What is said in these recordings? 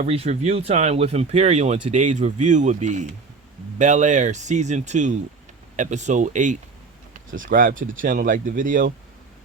Reached review time with Imperial, and today's review would be Bel Air Season 2, Episode 8. Subscribe to the channel, like the video.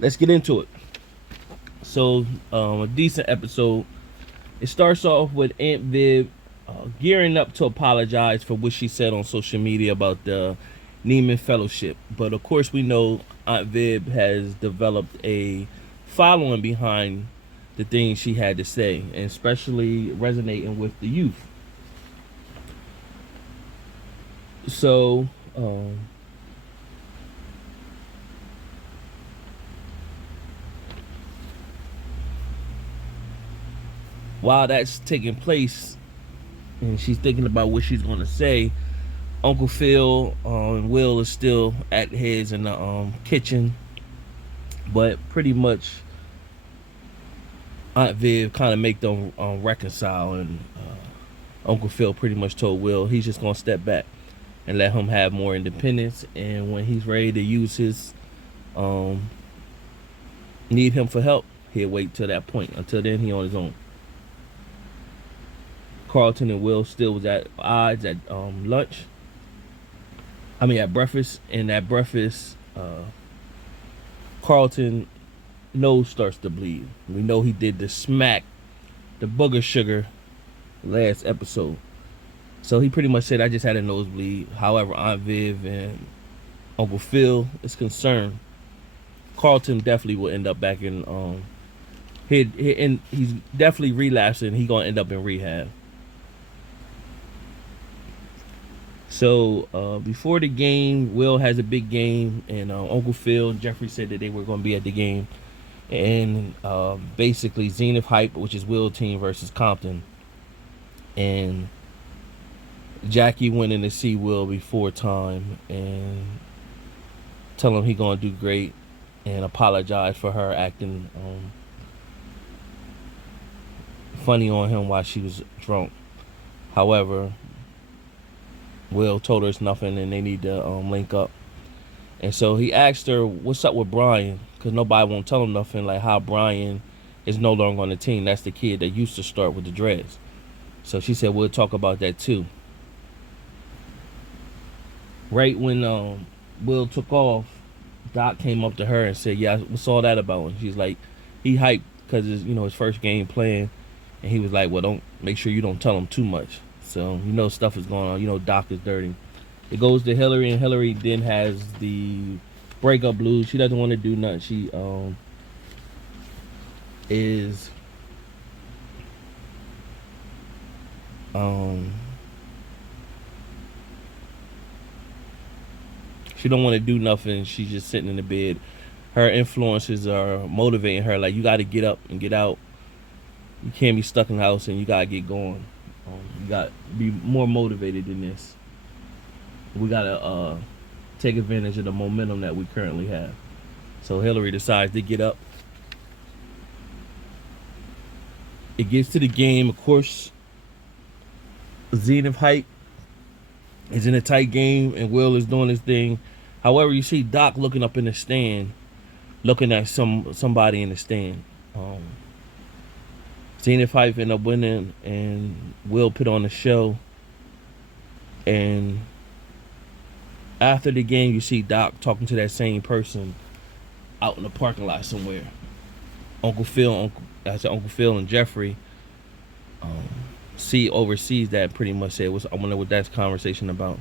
Let's get into it. So, a decent episode. It starts off with Aunt Viv gearing up to apologize for what she said on social media about the Neiman Fellowship. But of course, we know Aunt Viv has developed a following behind the things she had to say, and especially resonating with the youth. So, while that's taking place, and she's thinking about what she's going to say, Uncle Phil and Will is still at his in the kitchen, but pretty much Aunt Viv kind of make them reconcile, and Uncle Phil pretty much told Will he's just gonna step back and let him have more independence, and when he's ready to use his need him for help, he'll wait till that point. Until then, he on his own. Carlton and Will still was at odds at lunch. I mean at breakfast, and at breakfast, Carlton nose starts to bleed. We know he did the smack, the booger sugar last episode. So he pretty much said, I just had a nosebleed. However, Aunt Viv and Uncle Phil is concerned. Carlton definitely will end up back in he's definitely relapsing. He gonna end up in rehab. So before the game, Will has a big game, and Uncle Phil and Jeffrey said that they were going to be at the game. And basically Zenith Hype, which is Will team versus Compton, and Jackie went in to see Will before time and tell him he gonna do great and apologize for her acting funny on him while she was drunk. However, Will told her it's nothing and they need to link up. And so he asked her, what's up with Brian? Because nobody won't tell him nothing, like how Brian is no longer on the team. That's the kid that used to start with the dreads. So she said, we'll talk about that too. Right when Will took off, Doc came up to her and said, yeah, what's all that about? And she's like, he hyped because it's, his first game playing. And he was like, well, don't make sure you don't tell him too much. So, stuff is going on. Doc is dirty. It goes to Hillary, and Hillary then has the breakup blues. She doesn't want to do nothing. She is she don't want to do nothing. She's just sitting in the bed. Her influences are motivating her, like, you got to get up and get out. You can't be stuck in the house, and you got to get going. You got to be more motivated than this. We got to take advantage of the momentum that we currently have. So Hillary decides to get up. It gets to the game. Of course, Zenith Hype is in a tight game, and Will is doing his thing. However, you see Doc looking up in the stand, looking at somebody in the stand. Zenith Hype ended up winning, and Will put on the show. And after the game, you see Doc talking to that same person out in the parking lot somewhere. Uncle Phil and Jeffrey oversees that, pretty much said, I wonder what that's conversation about.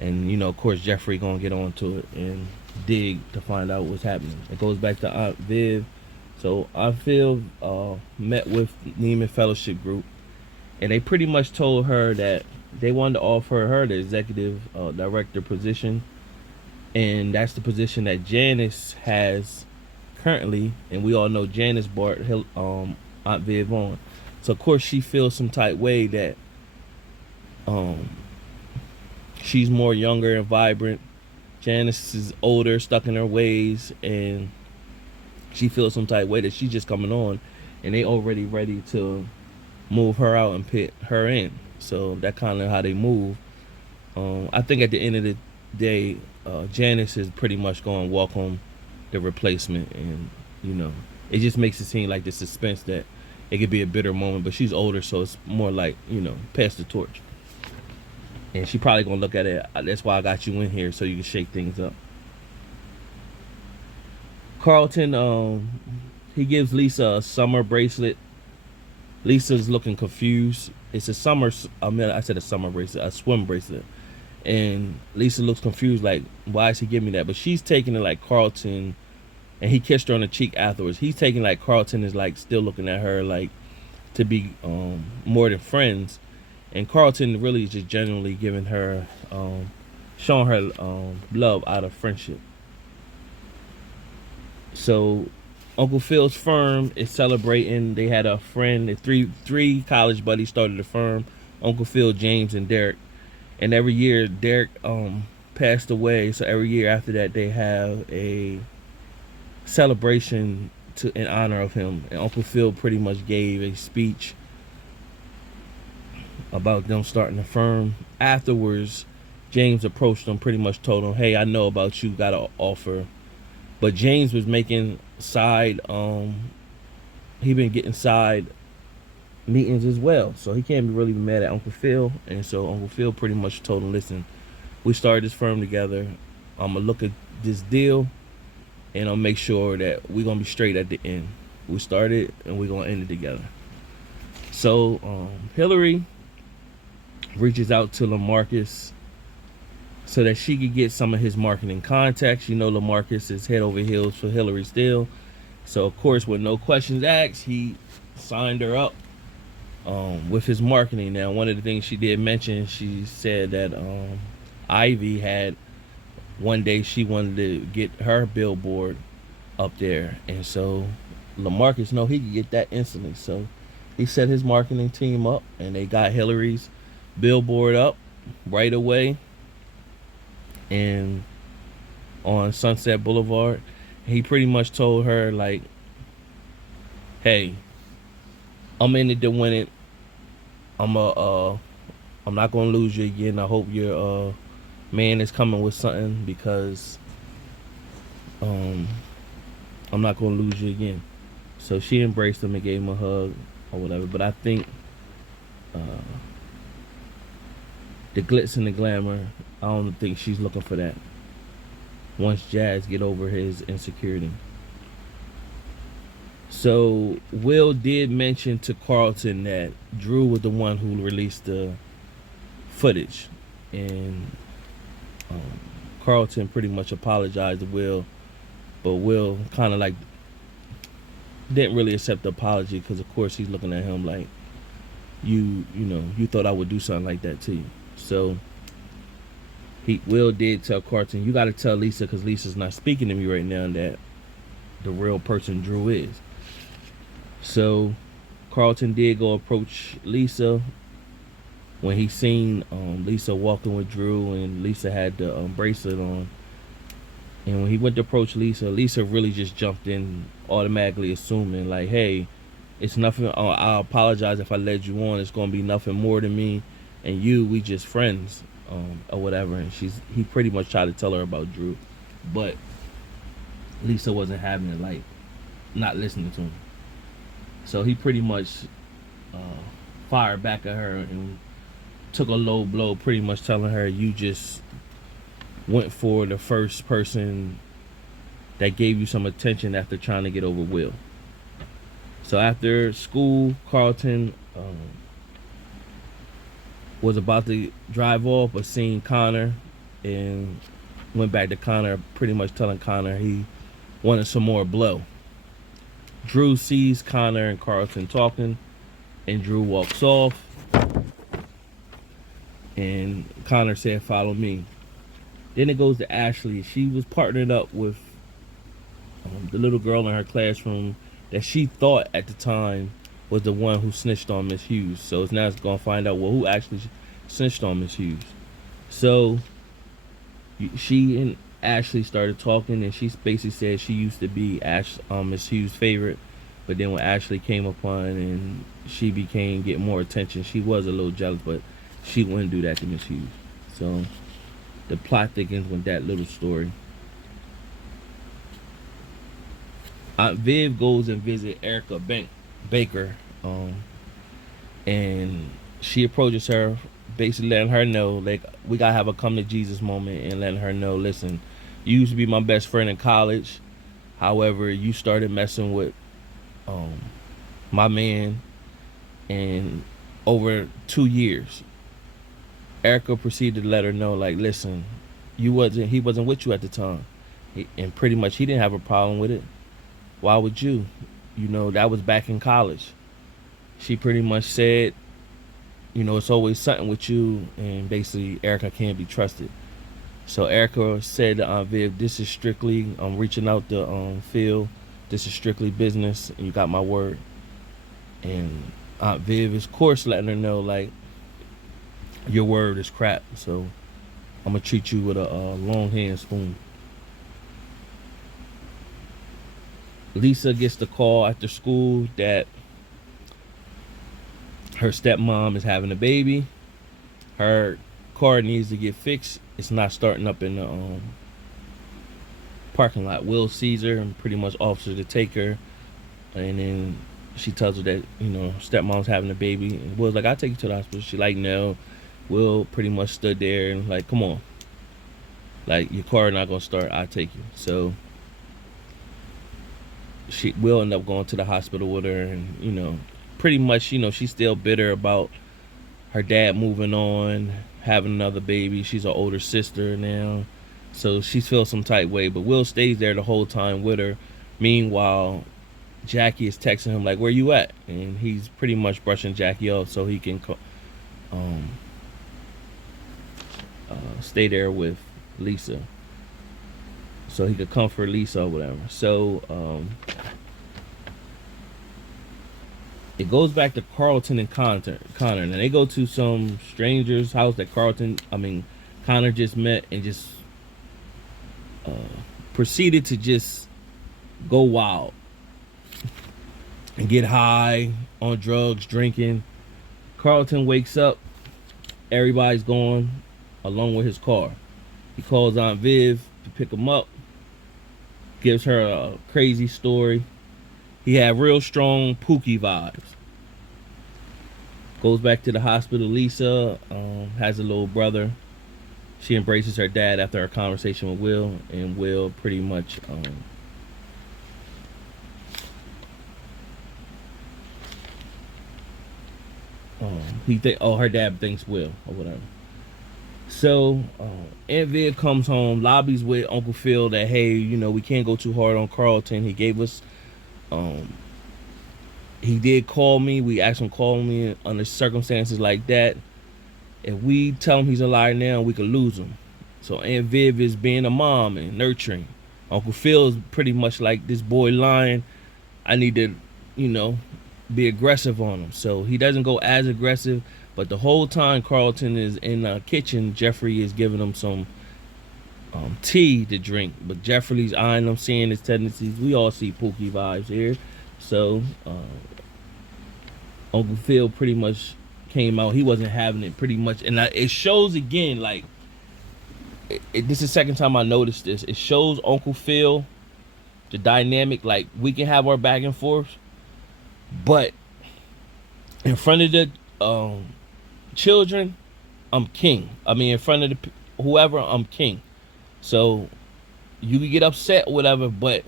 And of course, Jeffrey gonna get onto it and dig to find out what's happening. It goes back to Aunt Viv. So Aunt Viv met with Neiman Fellowship Group, and they pretty much told her that they wanted to offer her the executive director position, and that's the position that Janice has currently, and we all know Janice brought Aunt Viv on. So of course she feels some type way that she's more younger and vibrant. Janice is older, stuck in her ways, and she feels some type way that she's just coming on, and they already ready to move her out and put her in. So that kind of how they move. I think at the end of the day, Janice is pretty much going to welcome the replacement, and it just makes it seem like the suspense that it could be a bitter moment. But she's older, so it's more like, you know, pass the torch. And she probably gonna look at it. That's why I got you in here, so you can shake things up. Carlton, he gives Lisa a summer bracelet. Lisa's looking confused. It's a summer. I said a summer bracelet, a swim bracelet. And Lisa looks confused, like, why is he giving me that? But she's taking it like Carlton, and he kissed her on the cheek afterwards. He's taking like Carlton is like still looking at her like to be more than friends, and Carlton really is just genuinely giving her, showing her love out of friendship. So Uncle Phil's firm is celebrating. They had a friend, three college buddies started a firm, Uncle Phil, James, and Derek. And every year Derek passed away, so every year after that they have a celebration in honor of him. And Uncle Phil pretty much gave a speech about them starting the firm. Afterwards, James approached him, pretty much told him, hey, I know about you, got an offer. But James was making side, he been getting side meetings as well, so he can't really be mad at Uncle Phil. And so Uncle Phil pretty much told him, listen, we started this firm together. I'm gonna look at this deal and I'll make sure that we're gonna be straight at the end. We started and we're gonna end it together. So Hillary reaches out to LaMarcus so that she could get some of his marketing contacts. You know, LaMarcus is head over heels for Hillary still. So of course, with no questions asked, he signed her up with his marketing. Now, one of the things she did mention, she said that Ivy had one day she wanted to get her billboard up there, and so LaMarcus know he could get that instantly. So he set his marketing team up, and they got Hillary's billboard up right away, and on Sunset Boulevard. He pretty much told her, like, hey, I'm in it to win it. I'm not gonna lose you again. I hope your man is coming with something, because I'm not gonna lose you again. So she embraced him and gave him a hug or whatever. But I think the glitz and the glamour, I don't think she's looking for that once Jazz get over his insecurity. So Will did mention to Carlton that Drew was the one who released the footage, and Carlton pretty much apologized to Will, but Will kind of like didn't really accept the apology, because of course he's looking at him like, you know, you thought I would do something like that to you. So Will did tell Carlton, you got to tell Lisa, because Lisa's not speaking to me right now, that the real person Drew is. So Carlton did go approach Lisa when he seen Lisa walking with Drew, and Lisa had the bracelet on. And when he went to approach Lisa, Lisa really just jumped in, automatically assuming like, hey, it's nothing. I apologize if I led you on. It's gonna be nothing more than me and you. We just friends, or whatever. And he pretty much tried to tell her about Drew, but Lisa wasn't having it, like not listening to him. So he pretty much fired back at her and took a low blow, pretty much telling her, you just went for the first person that gave you some attention after trying to get over Will. So after school, Carlton was about to drive off, but seen Connor and went back to Connor, pretty much telling Connor he wanted some more blow. Drew sees Connor and Carlton talking, and Drew walks off, and Connor said, follow me. Then it goes to Ashley. She was partnered up with the little girl in her classroom that she thought at the time was the one who snitched on Miss Hughes. So it's now going to find out, well, who actually snitched on Miss Hughes. So she and Ashley started talking, and she basically said she used to be Miss Hughes' favorite, but then when Ashley came upon and she get more attention, she was a little jealous, but she wouldn't do that to Miss Hughes. So the plot thickens with that little story. Aunt Viv goes and visit Erica Baker And she approaches her, basically letting her know, like, we gotta have a come to Jesus moment, and letting her know, listen, you used to be my best friend in college. However, you started messing with my man, and over 2 years, Erica proceeded to let her know, like, listen, he wasn't with you at the time, and pretty much he didn't have a problem with it. Why would you? You know, that was back in college. She pretty much said, you know, it's always something with you, and basically Erica can't be trusted. So Erica said to Aunt Viv, this is strictly, I'm reaching out to Phil, this is strictly business, and you got my word. And Aunt Viv is, of course, letting her know, like, your word is crap, so I'm gonna treat you with a long hand spoon. Lisa gets the call after school that her stepmom is having a baby. Her car needs to get fixed. It's not starting up in the parking lot. Will sees her and pretty much offers to take her, and then she tells her that, you know, stepmom's having a baby, and Will's like, I'll take you to the hospital. She like, no. Will pretty much stood there and like, come on, like, your car not gonna start, I'll take you. So she will end up going to the hospital with her, and, you know, pretty much, you know, she's still bitter about her dad moving on, having another baby. She's an older sister now, so she feels some type way, but Will stays there the whole time with her. Meanwhile, Jackie is texting him like, where you at? And he's pretty much brushing Jackie off so he can stay there with Lisa, so he could comfort Lisa or whatever. So it goes back to Carlton and Connor. And they go to some stranger's house that Connor just met, and just proceeded to just go wild and get high on drugs, drinking. Carlton wakes up, everybody's gone, along with his car. He calls Aunt Viv to pick him up, gives her a crazy story. He had real strong Pookie vibes. Goes back to the hospital. Lisa has a little brother. She embraces her dad after her conversation with Will, and Will pretty much her dad thinks Will or whatever. So Aunt Viv comes home, lobbies with Uncle Phil that, hey, you know, we can't go too hard on Carlton. He gave us he did call me. We asked him to call me under circumstances like that. If we tell him he's a liar now, we could lose him. So Aunt Viv is being a mom and nurturing. Uncle Phil is pretty much like, this boy lying, I need to, you know, be aggressive on him. So he doesn't go as aggressive, but the whole time Carlton is in the kitchen, Jeffrey is giving him some tea to drink. But Jeffrey's eyeing him, seeing his tendencies. We all see Pookie vibes here. So Uncle Phil pretty much came out. He wasn't having it pretty much. And it shows again, like, this is the second time I noticed this. It shows Uncle Phil, the dynamic, like, we can have our back and forth, but in front of the children, I'm king. I mean, in front of the whoever, I'm king. So you can get upset or whatever, but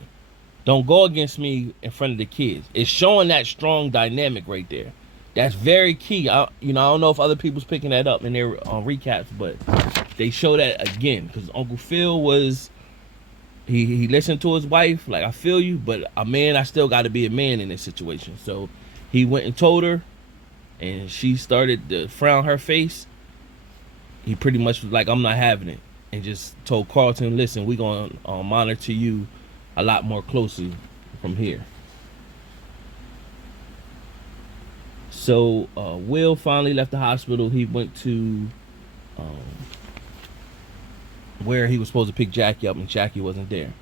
don't go against me in front of the kids. It's showing that strong dynamic right there. That's very key. I don't know if other people's picking that up in their recaps, but they show that again, because Uncle Phil was, he listened to his wife, like, I feel you, but a man, I still got to be a man in this situation. So he went and told her, and she started to frown her face. He pretty much was like, I'm not having it, and just told Carlton, listen, we're going to monitor you a lot more closely from here. So Will finally left the hospital. He went to where he was supposed to pick Jackie up, and Jackie wasn't there.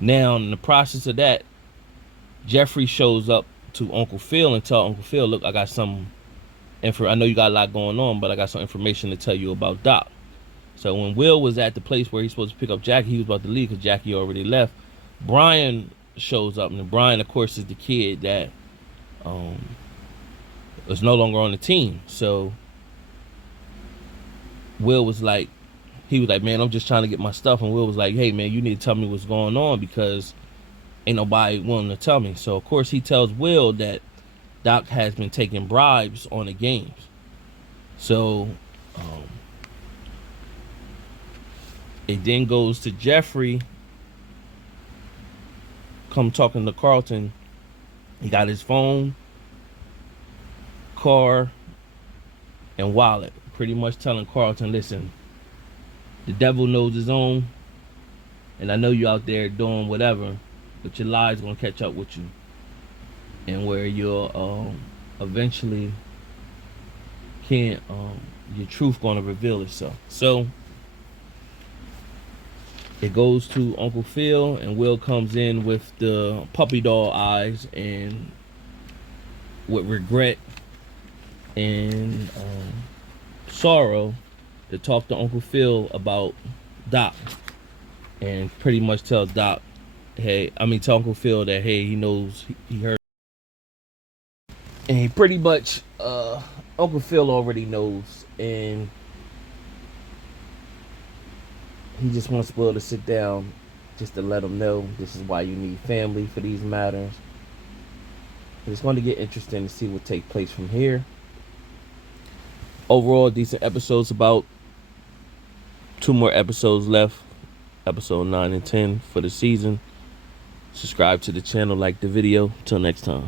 Now, in the process of that, Jeffrey shows up to Uncle Phil and tell Uncle Phil, look, I got some I know you got a lot going on, but I got some information to tell you about Doc. So when Will was at the place where he's supposed to pick up Jackie, he was about to leave because Jackie already left. Brian shows up, and Brian, of course, is the kid that was no longer on the team. So Will was like, man, I'm just trying to get my stuff. And Will was like, hey, man, you need to tell me what's going on because ain't nobody willing to tell me. So, of course, he tells Will that Doc has been taking bribes on the games. So, it then goes to Jeffrey come talking to Carlton. He got his phone, car, and wallet. Pretty much telling Carlton, listen, the devil knows his own, and I know you out there doing whatever, but your lie's gonna catch up with you, and where you'll eventually can't your truth gonna reveal itself. So it goes to Uncle Phil, and Will comes in with the puppy dog eyes and with regret and sorrow to talk to Uncle Phil about Doc, and pretty much tells Doc, hey, to Uncle Phil that, hey, he knows he heard. And he pretty much, Uncle Phil already knows, and he just wants Will to sit down just to let him know this is why you need family for these matters. But it's going to get interesting to see what takes place from here. Overall, decent episodes. About 2 more episodes left. Episode 9 and 10 for the season. Subscribe to the channel, like the video. Till next time.